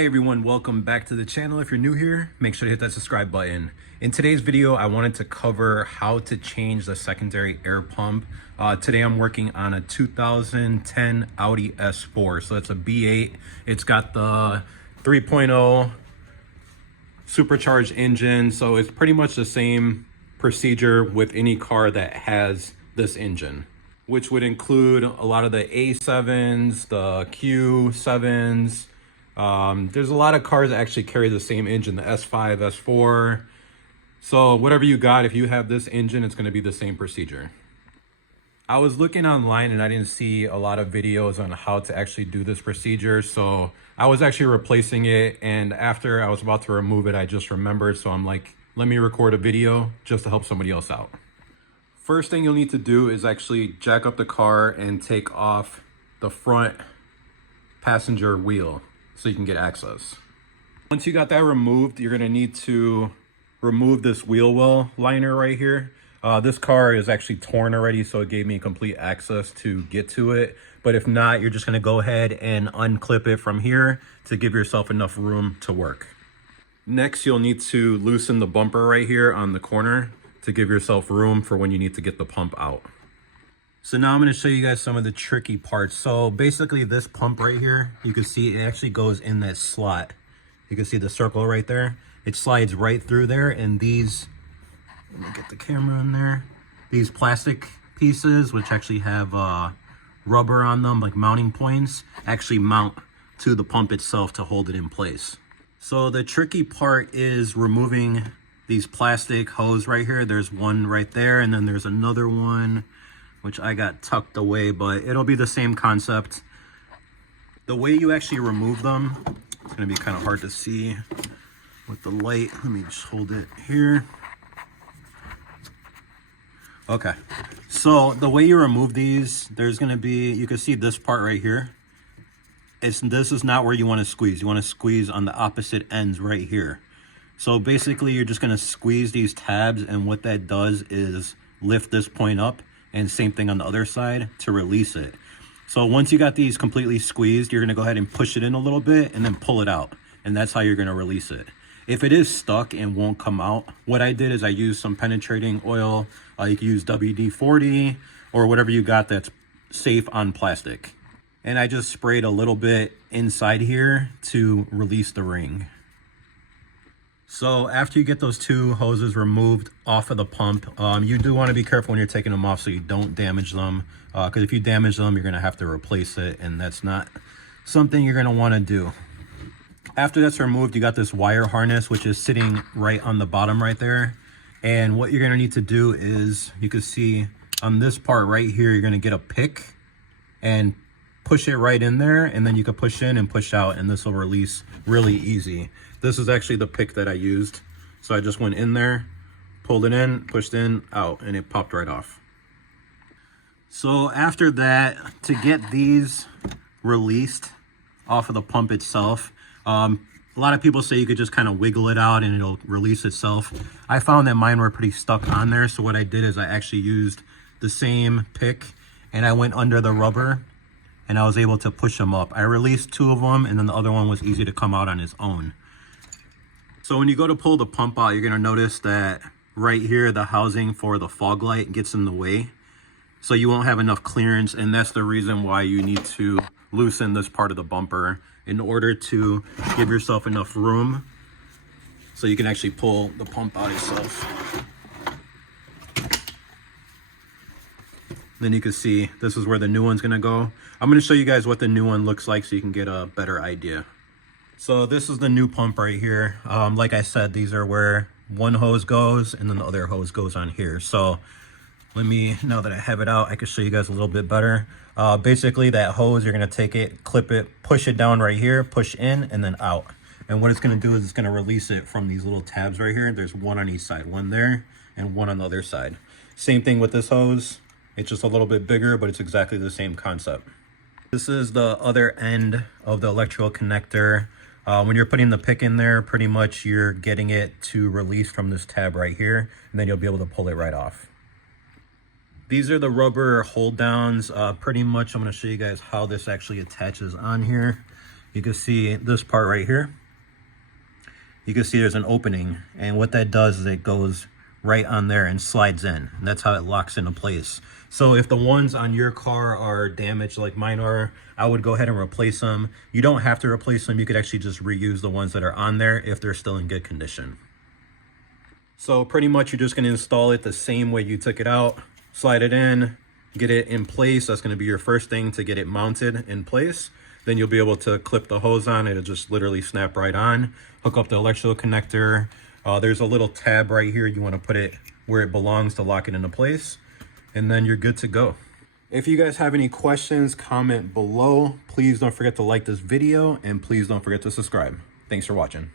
Hey everyone, welcome back to the channel. If you're new here, make sure to hit that subscribe button. In today's video, I wanted to cover how to change the secondary air pump. Today I'm working on a 2010 Audi S4. So it's a B8. It's got the 3.0 supercharged engine. So it's pretty much the same procedure with any car that has this engine, which would include a lot of the A7s, the Q7s. There's a lot of cars that actually carry the same engine, the S5, S4. So whatever you got, if you have this engine, it's going to be the same procedure. I was looking online and I didn't see a lot of videos on how to actually do this procedure. So I was actually replacing it. And after I was about to remove it, I just remembered. So I'm like, let me record a video just to help somebody else out. First thing you'll need to do is actually jack up the car and take off the front passenger wheel so you can get access. Once you got that removed, you're gonna need to remove this wheel well liner right here. This car is actually torn already, so it gave me complete access to get to it. But if not, you're just gonna go ahead and unclip it from here to give yourself enough room to work. Next, you'll need to loosen the bumper right here on the corner to give yourself room for when you need to get the pump out. So now I'm going to show you guys some of the tricky parts. So basically this pump right here, you can see it actually goes in that slot. You can see the circle right there. It slides right through there, and these, let me get the camera in there. These plastic pieces, which actually have rubber on them, like mounting points, actually mount to the pump itself to hold it in place. So the tricky part is removing these plastic hose right here. There's one right there, and then there's another one which I got tucked away, but it'll be the same concept. The way you actually remove them, it's gonna be kind of hard to see with the light. Let me just hold it here. Okay, so the way you remove these, there's gonna be, you can see this part right here. This is not where you wanna squeeze. You wanna squeeze on the opposite ends right here. So basically you're just gonna squeeze these tabs, and what that does is lift this point up, and same thing on the other side to release it. So once you got these completely squeezed, you're gonna go ahead and push it in a little bit and then pull it out. And that's how you're gonna release it. If it is stuck and won't come out, what I did is I used some penetrating oil. You can use WD-40 or whatever you got that's safe on plastic. And I just sprayed a little bit inside here to release the ring. So after you get those two hoses removed off of the pump, you do want to be careful when you're taking them off so you don't damage them. Because if you damage them, you're going to have to replace it, and that's not something you're going to want to do. After that's removed, you got this wire harness, which is sitting right on the bottom right there. And what you're going to need to do is, you can see on this part right here, you're going to get a pick and push it right in there, and then you can push in and push out, and this will release really easy. This is actually the pick that I used. So I just went in there, pulled it in, pushed in, out, and it popped right off. So after that, to get these released off of the pump itself, a lot of people say you could just kind of wiggle it out and it'll release itself. I found that mine were pretty stuck on there. So what I did is I actually used the same pick and I went under the rubber and I was able to push them up. I released two of them, and then the other one was easy to come out on its own. So when you go to pull the pump out, you're gonna notice that right here, the housing for the fog light gets in the way. So you won't have enough clearance, and that's the reason why you need to loosen this part of the bumper in order to give yourself enough room so you can actually pull the pump out itself. Then you can see this is where the new one's gonna go. I'm gonna show you guys what the new one looks like so you can get a better idea. So this is the new pump right here. Like I said, these are where one hose goes and then the other hose goes on here. So let me, now that I have it out, I can show you guys a little bit better. Basically that hose, you're gonna take it, clip it, push it down right here, push in and then out. And what it's gonna do is it's gonna release it from these little tabs right here. There's one on each side, one there and one on the other side. Same thing with this hose. It's just a little bit bigger, but it's exactly the same concept. This is the other end of the electrical connector. When you're putting the pick in there, pretty much you're getting it to release from this tab right here, and then you'll be able to pull it right off. These are the rubber hold downs. Pretty much I'm going to show you guys how this actually attaches on here. you can see this part right here. You can see there's an opening, and what that does is it goes right on there and slides in, and that's how it locks into place. So if the ones on your car are damaged like mine are, I would go ahead and replace them. You don't have to replace them. You could actually just reuse the ones that are on there if they're still in good condition. So pretty much you're just going to install it the same way you took it out, slide it in, get it in place. That's going to be your first thing to get it mounted in place. Then you'll be able to clip the hose on. It'll just literally snap right on. Hook up the electrical connector. There's a little tab right here. You want to put it where it belongs to lock it into place. And then you're good to go. If you guys have any questions, comment below. Please don't forget to like this video, and please don't forget to subscribe. Thanks for watching.